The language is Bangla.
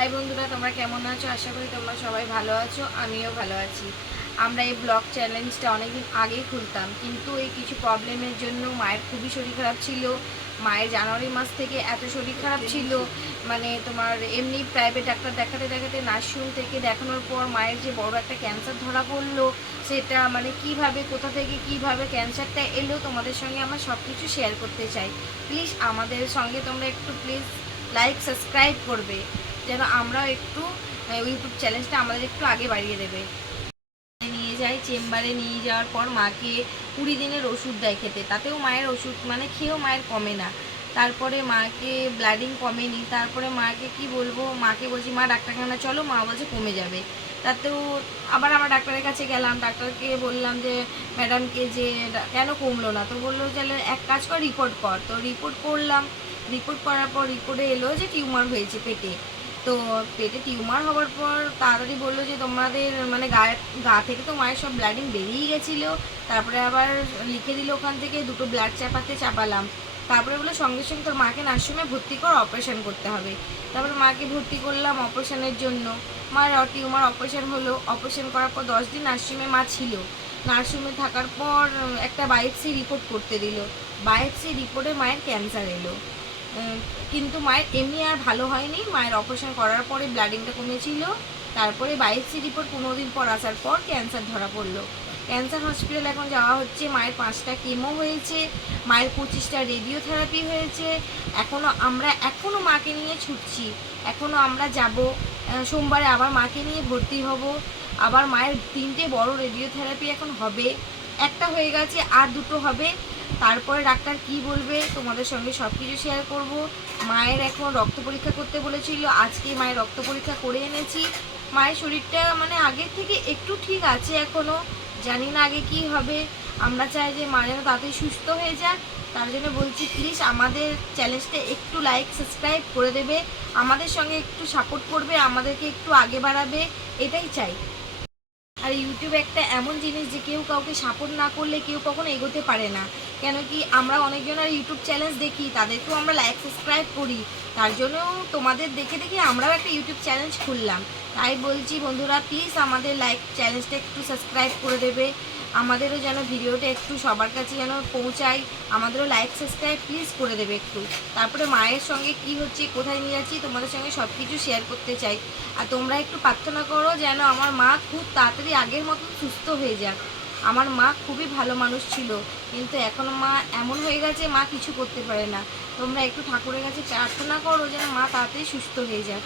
হাই বন্ধুরা, তোমরা কেমন আছো? আশা করি তোমরা সবাই ভালো আছো, আমিও ভালো আছি। আমরা এই ব্লগ চ্যালেঞ্জটা অনেকদিন আগেই খুলতাম, কিন্তু এই কিছু প্রবলেমের জন্য মায়ের খুবই শরীর খারাপ ছিল। মায়ের জানুয়ারি মাস থেকে এত শরীর খারাপ ছিল, মানে তোমার এমনি প্রাইভেট ডাক্তার দেখাতে দেখাতে নার্সিং থেকে দেখানোর পর মায়ের যে বড় একটা ক্যান্সার ধরা পড়লো, সেটা মানে কিভাবে, কোথা থেকে কিভাবে ক্যান্সারটা এলো, তোমাদের সঙ্গে আমরা সব কিছু শেয়ার করতে চাই। প্লিজ আমাদের সঙ্গে তোমরা একটু প্লিজ লাইক সাবস্ক্রাইব করবে, যেন আমরাও একটু ইউটিউব চ্যালেঞ্জটা আমাদের একটু আগে বাড়িয়ে দেবে। নিয়ে যাই, চেম্বারে নিয়ে যাওয়ার পর মাকে 20 দিনের ওষুধ দেয় খেতে, তাতেও মায়ের ওষুধ মানে খেয়েও মায়ের কমে না। তারপরে মাকে ব্লাডিং কমেনি, তারপরে মাকে কি বলবো, মাকে বলছি মা ডাক্তারখানা চলো, মা বলছে কমে যাবে। তাতেও আবার আমরা ডাক্তারের কাছে গেলাম, ডাক্তারকে বললাম যে ম্যাডামকে যে কেন কমলো না, তো বললো তাহলে এক কাজ কর, রিপোর্ট কর। তো রিপোর্ট করলাম, রিপোর্ট করার পর রিপোর্টে এলো যে টিউমার হয়েছে পেটে। তো পেটে টিউমার হওয়ার পর তাড়াতাড়ি বললো যে তোমাদের মানে গা থেকে তো মায়ের সব ব্লাডিং বেরিয়েই গেছিলো। তারপরে আবার লিখে দিল ওখান থেকে দুটো ব্লাড চাপালাম। তারপরে বললো সঙ্গে সঙ্গে তোর মাকে নার্সিংহোমে ভর্তি কর, অপারেশন করতে হবে। তারপরে মাকে ভর্তি করলাম অপারেশনের জন্য। মায়ের টিউমার অপারেশন হলো, অপারেশন করার পর 10 দিন নার্সিংহোমে মা ছিল। নার্সিংহোমে থাকার পর একটা বায়োপসি রিপোর্ট করতে দিল। বায়োপসি রিপোর্টে মায়ের ক্যান্সার এলো। কিন্তু মায়ের এমনি আর ভালো হয়নি, মায়ের অপারেশন করার পরে ব্লাডিংটা কমেছিল। তারপরে বায়োপসি রিপোর্ট 15 দিন পর আসার পর ক্যান্সার ধরা পড়লো। ক্যান্সার হসপিটাল এখন যাওয়া হচ্ছে, মায়ের 5টা কেমো হয়েছে, মায়ের 25টা রেডিওথেরাপি হয়েছে। এখনও মাকে নিয়ে ছুটছি, এখনও আমরা যাব। সোমবারে আবার মাকে নিয়ে ভর্তি হব। আবার মায়ের 3টে বড় রেডিওথেরাপি এখন হবে, একটা হয়ে গেছে, আর 2টো হবে। তারপরে ডাক্তার কি বলবে তোমাদের সঙ্গে সব কিছু শেয়ার করব। মায়ের এখন রক্ত পরীক্ষা করতে বলেছিল, আজকে মায়ের রক্ত পরীক্ষা করে এনেছি। মায়ের শরীরটা মানে আগের থেকে একটু ঠিক আছে এখনও, জানি না আগে কি হবে। আমরা চাই যে মা যেন তাড়াতাড়ি সুস্থ হয়ে যাক। তার জন্য বলছি প্লিজ আমাদের চ্যানেলটা একটু লাইক সাবস্ক্রাইব করে দেবে, আমাদের সঙ্গে একটু সাপোর্ট করবে, আমাদেরকে একটু আগে বাড়াবে, এটাই চাই। আর ইউটিউব একটা এমন জিনিস যে কেউ কাউকে সাপোর্ট না করলে কেউ কখনো এগোতে পারে না। কেন কি আমরা অনেকজনের ইউটিউব চ্যানেল দেখি, তাদেরকেও আমরা লাইক সাবস্ক্রাইব করি, তার জন্যও তোমাদের দেখে দেখে আমরাও একটা ইউটিউব চ্যানেল খুললাম। তাই বলছি বন্ধুরা প্লিজ আমাদের লাইক চ্যানেলটা একটু সাবস্ক্রাইব করে দেবে, আমাদেরও যেন ভিডিওটা একটু সবার কাছে যেন পৌঁছায়, আমাদেরও লাইক সাবস্ক্রাইব প্লিজ করে দেবে একটু। তারপরে মায়ের সঙ্গে কি হচ্ছে, কোথায় নিয়ে যাচ্ছি, তোমাদের সঙ্গে সব কিছু শেয়ার করতে চাই। আর তোমরা একটু প্রার্থনা করো যেন আমার মা খুব তাড়াতাড়ি আগের মতো সুস্থ হয়ে যাক। আমার মা খুবই ভালো মানুষ ছিল, কিন্তু এখন মা এমন হয়ে গেছে মা কিছু করতে পারে না। তোমরা একটু ঠাকুরের কাছে প্রার্থনা করো যেন মা তাড়াতাড়ি সুস্থ হয়ে যাক।